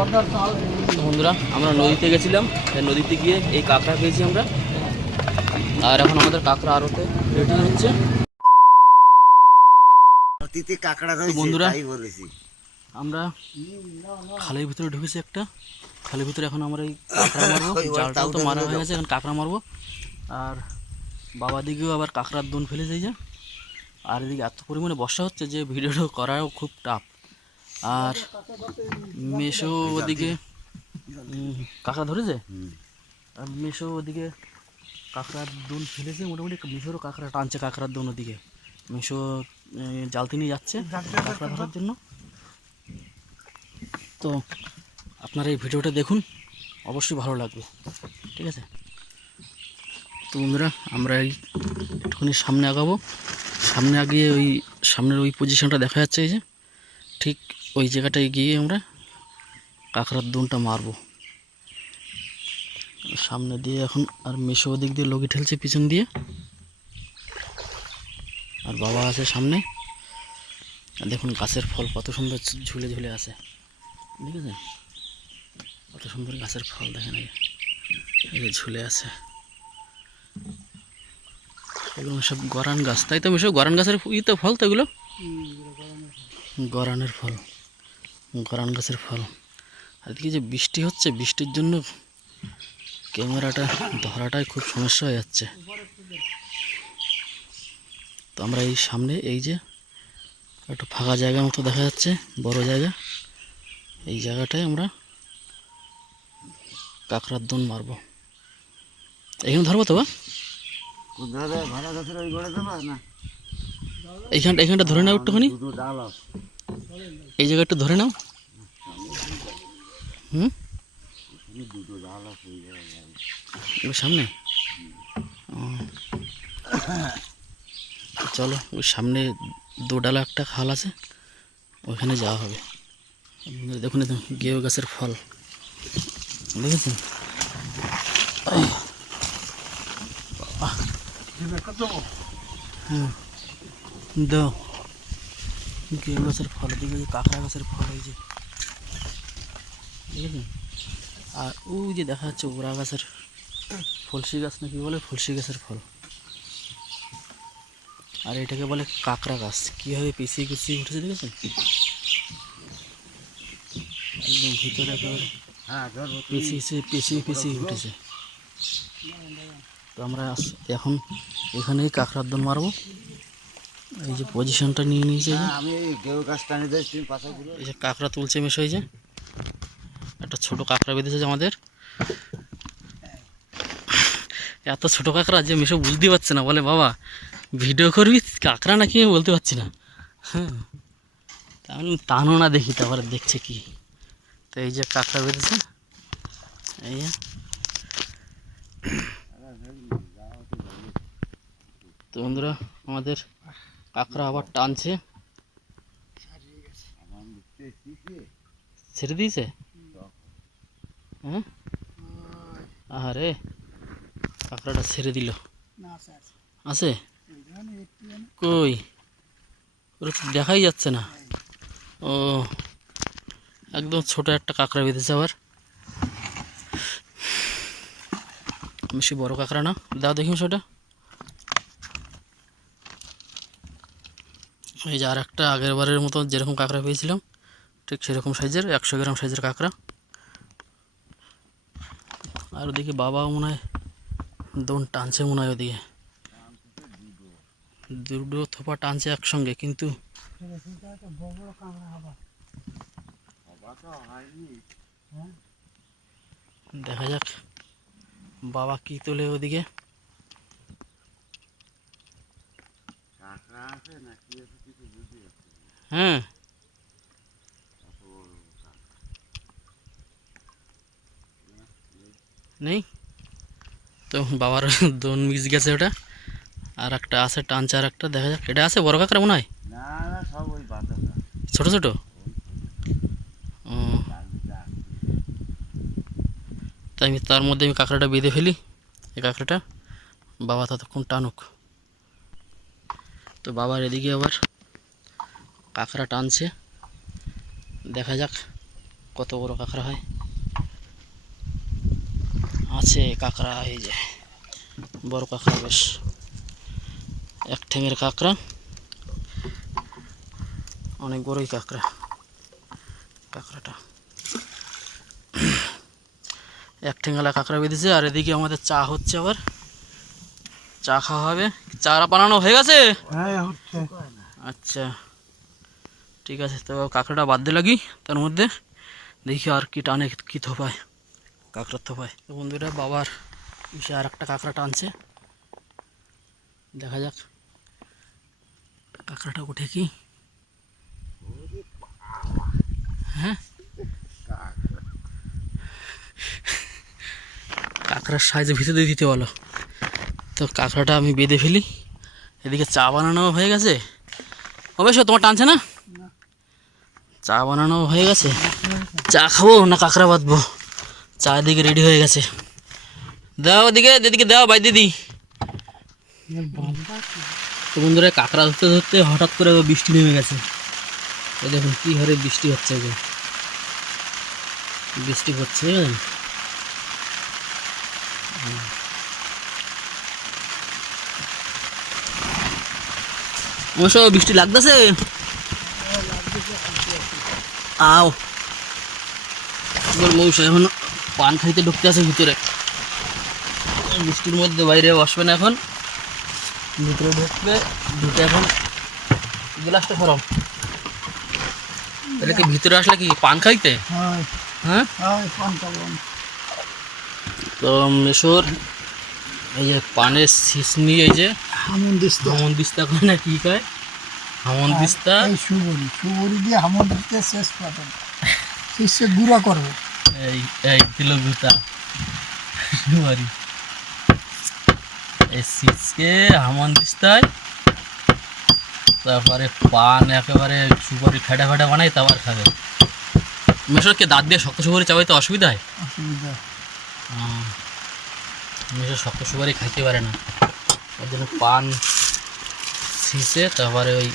বন্ধুরা আমরা নদীতে গেছিলাম, নদীতে গিয়ে এই কাঁকড়া পেয়েছি আমরা। আর এখন আমাদের কাঁকড়া আড়তে রেডি হচ্ছে। বন্ধুরা আমরা খালের ভিতরে ঢুকেছি, একটা খালের ভিতরে। এখন আমরা এই কাঁকড়া মারবো, জালটাও তো মারা হয়ে গেছে, এখন কাঁকড়া মারবো। আর বাবা দিকেও আবার কাঁকড়ার দোন ফেলে যায় যা। আর এদিকে এত পরিমাণে বর্ষা হচ্ছে যে ভিডিওটা করাও খুব টাফ। আর মেশো ওদিকে কাঁকড়া ধরেছে, আর মেশো ওদিকে কাঁকড়ার দোন ফেলেছে। মোটামুটি মেশোরও কাঁকড়া টানছে কাঁকড়ার দোন ওদিকে। মেশো জালতি নিয়ে যাচ্ছে কাঁকড়া ধরার জন্য। তো আপনারা এই ভিডিওটা দেখুন, অবশ্যই ভালো লাগবে, ঠিক আছে? তো বন্ধুরা আমরা এই একটুখানি সামনে আগাবো। সামনে আগিয়ে ওই সামনের ওই পজিশনটা দেখা যাচ্ছে, এই যে ঠিক ওই জায়গাটায় গিয়ে আমরা কাঁকড়ার দোনটা মারবো সামনে দিয়ে। এখন আর মেশো ওদিক দিয়ে লগি ঠেলছে পিছন দিয়ে, আর বাবা আছে সামনে। দেখুন গাছের ফল কত সুন্দর ঝুলে ঝুলে আছে, ঠিক আছে? কত সুন্দর গাছের ফল দেখেন, এই যে ঝুলে আছে। এগুলো সব গরান গাছ, তাই তো মেশো? গরান গাছের তো ফল তো এগুলো, গরানের ফল, গরান গাছের ফল। আর এদিকে যে বৃষ্টি হচ্ছে, বৃষ্টির জন্য ক্যামেরাটা ধরাটাই খুব সমস্যা হয়ে যাচ্ছে। তো আমরা এই সামনে এই যে একটা ফাঁকা জায়গা মতো দেখা যাচ্ছে, বড় জায়গা, এই জায়গাটায় আমরা কাঁকড়ার দোন মারবো। এখানে ধরবো তো? এইখানটা ধরে নাও একটুখানি, এই জায়গা একটু ধরে নাও। সামনে চলো, ওই সামনে দোডালা একটা খাল আছে, ওখানে যাওয়া হবে। দেখুন গেও গাছের ফল দেখেছেন? দাও গেও গাছের ফল, দিকে কাঁকড়া গাছের ফল, এই যে দেখেছেন? আর ওই যে দেখা যাচ্ছে ওরা গাছের ফলসি গাছ, নাকি বলে ফলসি গাছের ফল। আর এটাকে বলে কাঁকড়া গাছ। কীভাবে পিছিয়ে গুছিয়ে উঠেছে দেখেছেন? একদম ভিতরে একেবারে পিছিয়ে উঠেছে। তো আমরা এখন এখানেই কাঁকড়ার দোন মারবো। এই যে পজিশনটা নিয়ে নিয়েছে, এই যে কাঁকড়া তুলছে মেশো, এই যে একটা ছোট কাঁকড়া বেঁধেছে যে আমাদের। এত ছোট কাঁকড়া যে মেশো বুঝতে পারছে না, বলে বাবা ভিডিও করবি কাঁকড়া নাকি, আমি বলতে পারছি না। হ্যাঁ, আমি টানো না দেখি, তারপরে দেখছে কি। তো এই যে কাঁকড়া বেঁধেছে, এই যে। তো বন্ধুরা আমাদের কাঁকড়া আবার টানছে, ছেড়ে দিয়েছে। হ্যাঁ, আরে কাঁকড়াটা ছেড়ে দিল। আছে কই? ওরা দেখাই যাচ্ছে না। ও একদম ছোট একটা কাঁকড়া বেঁধেছে আবার, বেশি বড় কাঁকড়া না। দাও দেখি সেটা। এই যে আর একটা আগের বারের মতো যেরকম কাঁকড়া পেয়েছিলাম, ঠিক সেরকম সাইজের 100 গ্রাম সাইজের কাঁকড়া। আর ওদিকে বাবা মনে হয় দোন টানছে, মনে হয় ওদিকে দুটো থোপা টানছে একসঙ্গে, কিন্তু দেখা যাক বাবা কি তোলে ওদিকে। হ্যাঁ, নেই তো বাবার দোন মিক্স গেছে ওটা। আর একটা আছে টানছে, আর একটা দেখা যাক। এটা আছে বড় কাঁকড়া মনে হয়, ছোট ছোট। ও তাই আমি তার মধ্যে আমি কাঁকড়াটা বেঁধে ফেলি, এই কাঁকড়াটা বাবা ততক্ষণ টানুক। তো বাবার এদিকে আবার কাঁকড়া টানছে, দেখা যাক কত বড় কাঁকড়া হয়। আছে কাঁকড়া, এই যে বড় কাঁকড়া, বেশ এক ঠ্যাঙের কাঁকড়া, অনেক বড়ই কাঁকড়া। কাঁকড়াটা এক ঠ্যাঙালা কাঁকড়া বেঁধেছে। আর এদিকে আমাদের চা হচ্ছে, আবার চা খাওয়া হবে। চা বানানো হয়ে গেছে? আচ্ছা ঠিক আছে, তো কাঁকড়াটা বাদ দিয়ে লাগি, তার মধ্যে দেখি আর কি টানে, কি থোপায়, কাঁকড়ার থোপায়। তো বন্ধুরা বাবার এসে আর একটা কাঁকড়া টানছে, দেখা যাক কাঁকড়াটা উঠে কি। হ্যাঁ, কাঁকড়ার সাইজে ভিতরে দিয়ে দিতে বলো। তো কাঁকড়াটা আমি বেঁধে ফেলি। এদিকে চা বানানো হয়ে গেছে। অবশ্য তোমার টানছে না? চা বানানো হয়ে গেছে। চা খাবো না কাঁকড়া বাঁধবো? চা এদিকে রেডি হয়ে গেছে। দাও ওদিকে, দিদিকে দাও, বাই দিদি। তো বন্ধুরা কাঁকড়া ধরতে ধরতে হঠাৎ করে বৃষ্টি নেমে গেছে। এই দেখুন কি হারে বৃষ্টি হচ্ছে, যে বৃষ্টি হচ্ছে, অবশ্য বৃষ্টি লাগতেছে। আও মৌসা এখন পান খাইতে ঢুকতে আছে ভিতরে, বৃষ্টির মধ্যে বাইরে বসবে না, এখন ভিতরে ঢুকবে। ঢুকে এখন গ্লাসটা সরাও। তাহলে কি ভিতরে আসলে কি পান খাইতে? হ্যাঁ, তো মেশোর এই যে পানের সিসনি, এই যে হামন দিস্তা কয় না কি কয়, হামন দিস্তা, সুবরি দিয়ে হামন দিস্তা শেষ পাতা শীর্ষে গুঁড়া করবো। এই দিল গুতা সুপারি, এই শীষকে হামন দিস্তায়, তারপরে পান একেবারে সুপারি ফেটা ফেটা বানাই, তারপর খাবে। মেশোরকে দাঁত দিয়ে শক্ত সুপারি চাবাইতে অসুবিধা হয়? মেশো শক্ত সুপারি খাইতে পারে না, ওই জন্য পান ছিঁচে তারপরে ওই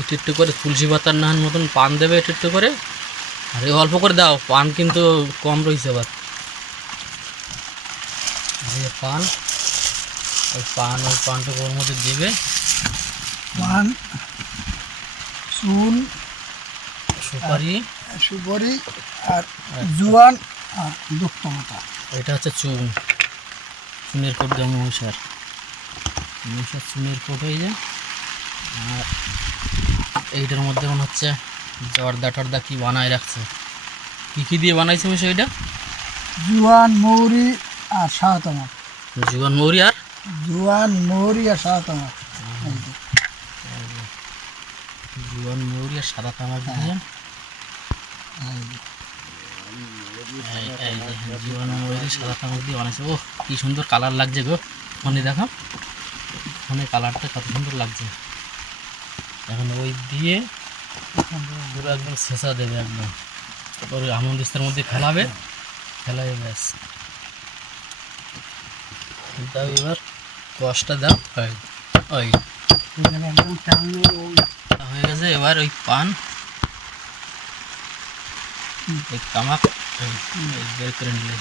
একটু একটু করে তুলসী পাতার নাহান মতন পান দেবে একটু একটু করে। আর অল্প করে দাও, পান কিন্তু কম রয়েছে। আবার পান, ওই পানটুকু ওর মধ্যে দেবে, পান, চুন, সুপারি আর জোয়ান আর দুঃখ মাথা। এটা হচ্ছে চুন, চুনের কোট দেওয়া মহিষার চুনের কোট হয়ে যায়। আর এইটার মধ্যে মনে হচ্ছে জর্দা টর্দা কি বানায় রাখছে। কী দিয়ে বানাইছে মহিষ? এইটা জোয়ান মৌরি আর সাদা, জোয়ান মৌরি আর সাদা, জোয়ান মৌরি আর সাদা তামাক দিয়ে, জোয়ান মৌরি সাদা তামাক দিয়ে বানাইছে। ও কি সুন্দর কালার লাগছে গো, ফোনে দেখো, ফোনে কালারটা কত সুন্দর লাগছে। এখন ওই দিয়ে পুরো একদম ছেঁচা দেবে, একদম ওর আমন দিস্তার মধ্যে ফেলাবে, ফেলাই ব্যাস। দাও এবার কষটা দাও, ওই হয়ে গেছে। এবার ওই পান, এই তামাক বের করে নিলে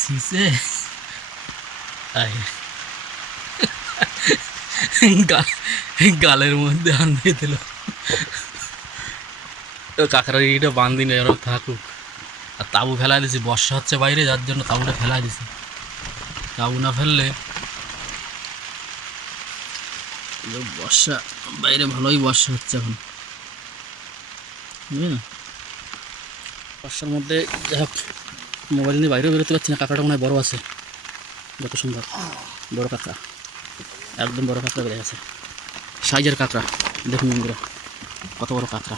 ছিঁচে গালের মধ্যে আনবে দিল। কাঁকড়ার ইটা বান্ধি নেই, ওরা থাকুক। আর তাবু ফেলাই দিয়েছি, বর্ষা হচ্ছে বাইরে, যার জন্য তাবুটা ফেলাই দিয়েছি। তাবু না ফেললে বর্ষা বাইরে, ভালোই বর্ষা হচ্ছে এখন, বুঝলি না? বর্ষার মধ্যে যাই হোক মোবাইল নিয়ে বাইরেও বেরোতে পারছি না। কাঁকড়াটা মনে হয় বড়ো আছে, যত সুন্দর বড়ো কাঁকড়া, একদম বড়ো কাঁকড়া বেড়ে গেছে, সাইজের কাঁকড়া। দেখুন বন্ধুরা কত বড় কাঁকড়া,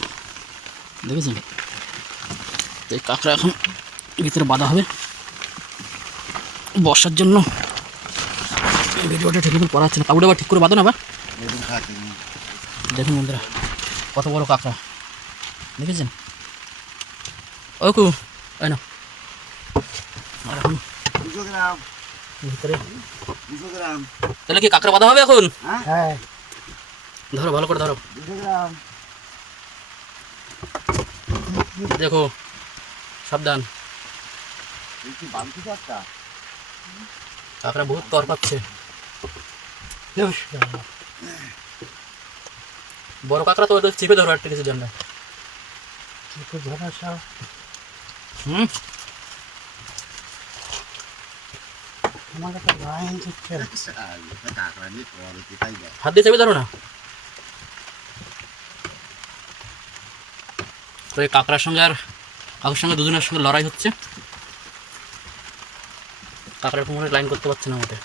দেখেছেন? তো এই কাঁকড়া এখন ভিতরে বাঁধা হবে বর্ষার জন্য। ভিডিওটা ঠিক মতো করা হচ্ছে না, কাপড়টা আবার ঠিক করে বাঁধো না। আবার দেখুন বন্ধুরা কত বড় কাঁকড়া, দেখেছেন? ওকু তাই না? আর এখন ভিতরে তাহলে কি কাঁকড়া বাঁধা হবে এখন? হ্যাঁ, ধরো ভালো করে ধরো। দেখো সাবধান, কাঁকড়া বহুত তর পাচ্ছে। বড় কাঁকড়া তো ওটা চেপে ধরো একটা কিছুর জন্য। হুম, হাত দিয়ে চেপে ধরো না। তো এই কাঁকড়ার সঙ্গে আর কাকুর সঙ্গে দুজনের সঙ্গে লড়াই হচ্ছে। কাঁকড়ার কোনো লাইন করতে পারছে না আমাদের।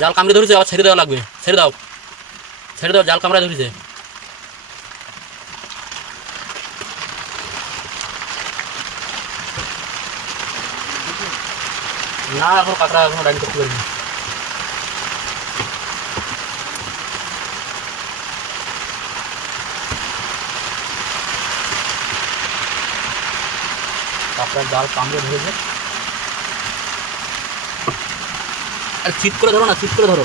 জাল কামড়ে ধরেছে, আবার ছেড়ে দেওয়া লাগবে। ছেড়ে দাও, ছেড়ে দাও, জাল কামড়ায় ধরেছে। না, এখন কাঁকড়া এখনো লাইন করতে পারিনি। কাঁকড়ার জাল কামড়ে ধরেছে। আর চিট করে ধরো না, চিট করে ধরো।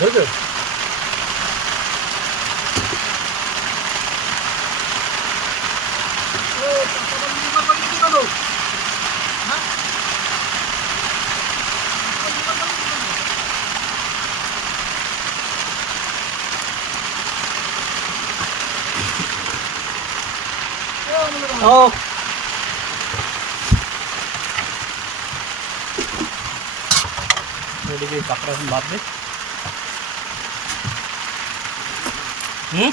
ধরেছো? ও ওদিকে কাঁকড়া এখন বাঁধবে। হুম,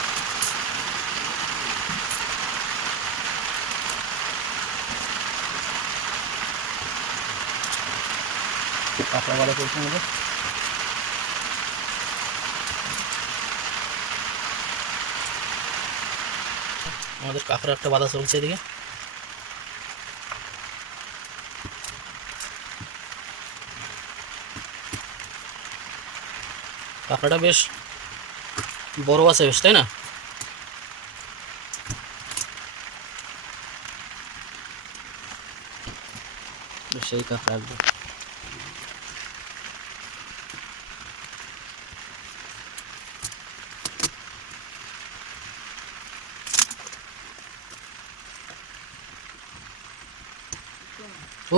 কাঁকড়া বাঁধা করছে আমাদের। আমাদের কাঁকড়া একটা বাঁধা চলছে এদিকে। কাঁকড়াটা বেশ বড় আছে বেশ, তাই না? সেই কাঁকড়া একদম।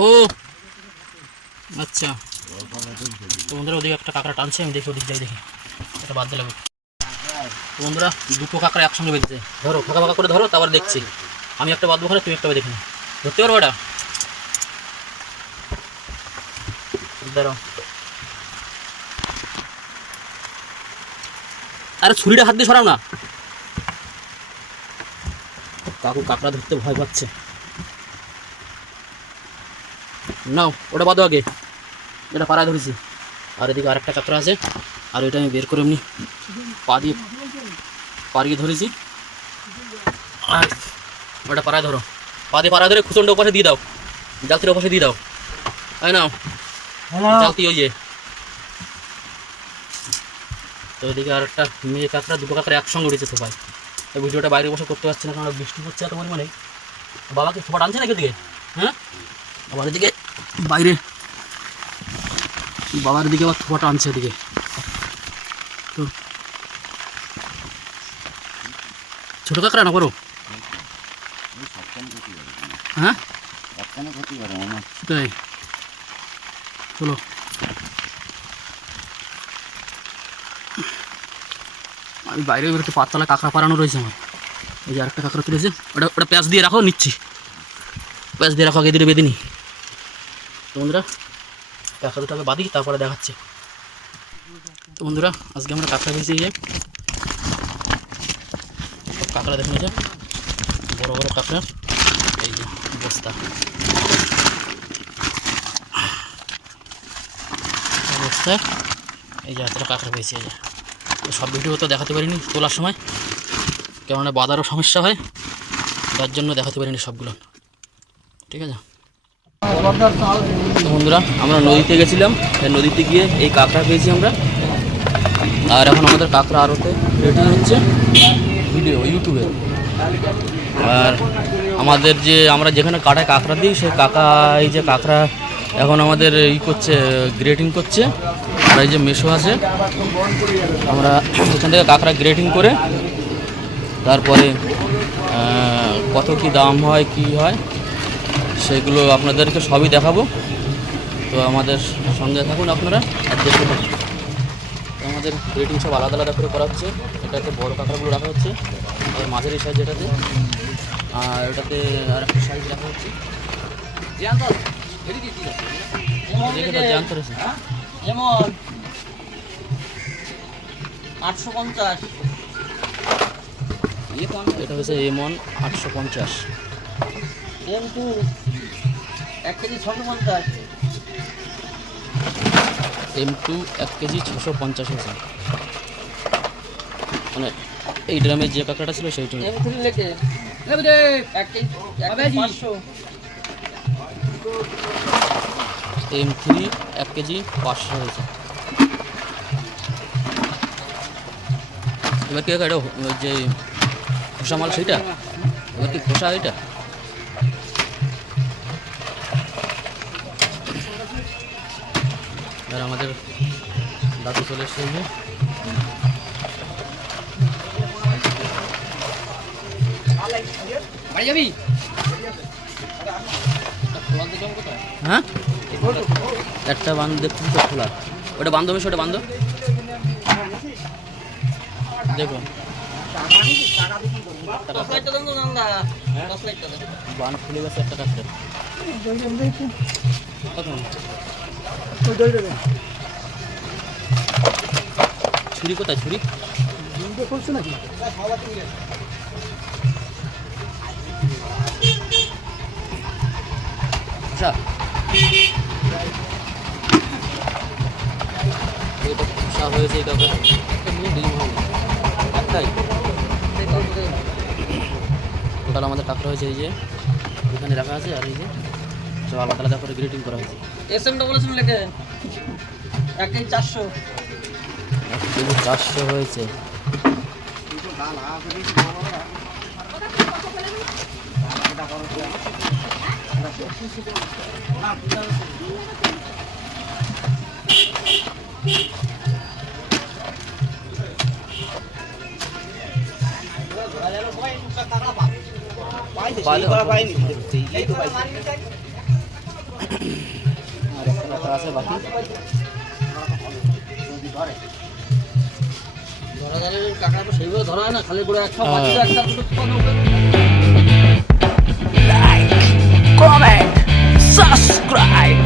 ও আচ্ছা, তো বন্ধুরা ওদিকে একটা কাঁকড়া টানছে, আমি দেখি ওদিক যাই, দেখি এটা বাদ দিলাম। তো বন্ধুরা দুটো কাঁকড়া একসঙ্গে বেঁধেছে। ধরো, ফাঁকা ফাঁকা করে ধরো, তারপর দেখছি। আমি একটা বাঁধবো ওখানে, তুমি একটা দেখে নাও। ধরতে পারবো এটা? ধরো। আরে ছুরিটা হাত দিয়ে সরাও না। কাকু কাঁকড়া ধরতে ভয় পাচ্ছে। নাও, ওটা বাঁধো আগে, এটা পাড়ায় ধরেছি। আর এদিকে আরেকটা কাঁকড়া আছে, আর এটা আমি বের করে এমনি পা দিয়ে পাড়িয়ে ধরেছি। আর ওটা পাড়ায় ধরো, পা দিয়ে পাড়ায় ধরে খুচনটা ওপাশে দিয়ে দাও, জালতির ওপাশে দিয়ে দাও। তাই নাও, জালতি ওই যে। তো এদিকে আর একটা মেয়ে কাঁকড়া, দুটো কাঁকড়া একসঙ্গে উঠেছে থোপায়। এই ভিডিওটা বাইরে বসে করতে পারছি না, কারণ বৃষ্টি হচ্ছে এত পরিমাণে। বাবাকে থোপা টানছে নাকি ওদিকে? হ্যাঁ, আবার এদিকে বাইরে বাবার দিকে আবার থোপাটা আনছে এদিকে। তো ছোট কাঁকড়া না বড়? হ্যাঁ তাই, চলো। আমি বাইরে বেরোতে পাততলা কাঁকড়া পাড়ানো রয়েছে আমার। এই যে আরেকটা কাঁকড়া তুলেছে, ওটা ওটা প্যাঁচ দিয়ে রাখো, নিচ্ছি। প্যাঁচ দিয়ে রাখো, আগে দিলে বেঁধে নি। তো বন্ধুরা কাঁকড়া দুটাকে বাঁধি, তারপরে দেখাচ্ছে। তো বন্ধুরা আজকে আমরা কাঁকড়া পেয়েছি। এই যে কাঁকড়া দেখুন, এই যে বড় বড় কাঁকড়া, এই যে বস্তা বস্তায় এই যে এতটা কাঁকড়া পেয়েছি। এই যে তো সব ভিডিও তো দেখাতে পারিনি তোলার সময়, কেননা বাঁধারও সমস্যা হয়, তার জন্য দেখাতে পারিনি সবগুলো। ঠিক আছে বন্ধুরা, আমরা নদীতে গেছিলাম, নদীতে গিয়ে এই কাঁকড়া পেয়েছি আমরা। আর এখন আমাদের কাঁকড়া আড়তে রেডি হচ্ছে ভিডিও ইউটিউবে। আর আমাদের যে আমরা যেখানে কাটায় কাঁকড়া দিই, সেই এই যে কাঁকড়া এখন আমাদের করছে, গ্রেটিং করছে। আর এই যে মেশো আছে, আমরা এখান থেকে কাঁকড়া গ্রেটিং করে তারপরে কত কি দাম হয় কি হয় সেগুলো আপনাদেরকে সবই দেখাবো। তো আমাদের সঙ্গে থাকুন আপনারা আর দেখতে থাকুন। তো আমাদের গ্রেটিং সব আলাদা আলাদা করে করা হচ্ছে। এটাতে বড় কাঁকড়াগুলো রাখা হচ্ছে, আর মাঝারি সাইজ এটাতে, আর এটাতে আর একটা সাইজ রাখা হচ্ছে। যেমন 850, এটা হচ্ছে M1 850, M2 1 KG 650, M2 1 KG 650 হয়েছে, মানে এই ড্রামে যে কাঁকড়াটা ছিল সেইটা। M3 লেকে 1 কেজি 500, M3 1 কেজি 500 হয়েছে। এবার কি এটা যে খোসা মাল সেইটা, এবার কি খোসা এটা? আর আমাদের দাদু চলে এসছে। ভাই যাবি? হ্যাঁ, একটা বান্ধ দেখছি তো খোলা, ওটা বান্ধব, ওটা বান্ধ দেখো, বান খুলে গেছে একটা কাছে। ছুরি কোথায়? ছুরি করছে নাকি? আচ্ছা, এটা খোসা হয়েছে, এটা একটা নিয়ে ডিম হবে একটাই। টোটাল আমাদের কাঁকড়া হয়েছে এই যে এখানে রাখা আছে, আর এই যে সব আলাদা আলাদা করে গ্রেটিং করা হয়েছে। এসএমটা বলেছেন লেকে 1 কেজি 400, 1 কেজি 400 হয়েছে। আর একটা কাঁকড়া আছে বাকি। ধরা গেলে কাঁকড়া তো সেইভাবে ধরা হয় না, খালি করে একটা বাকি একটা দুটো Comment, subscribe.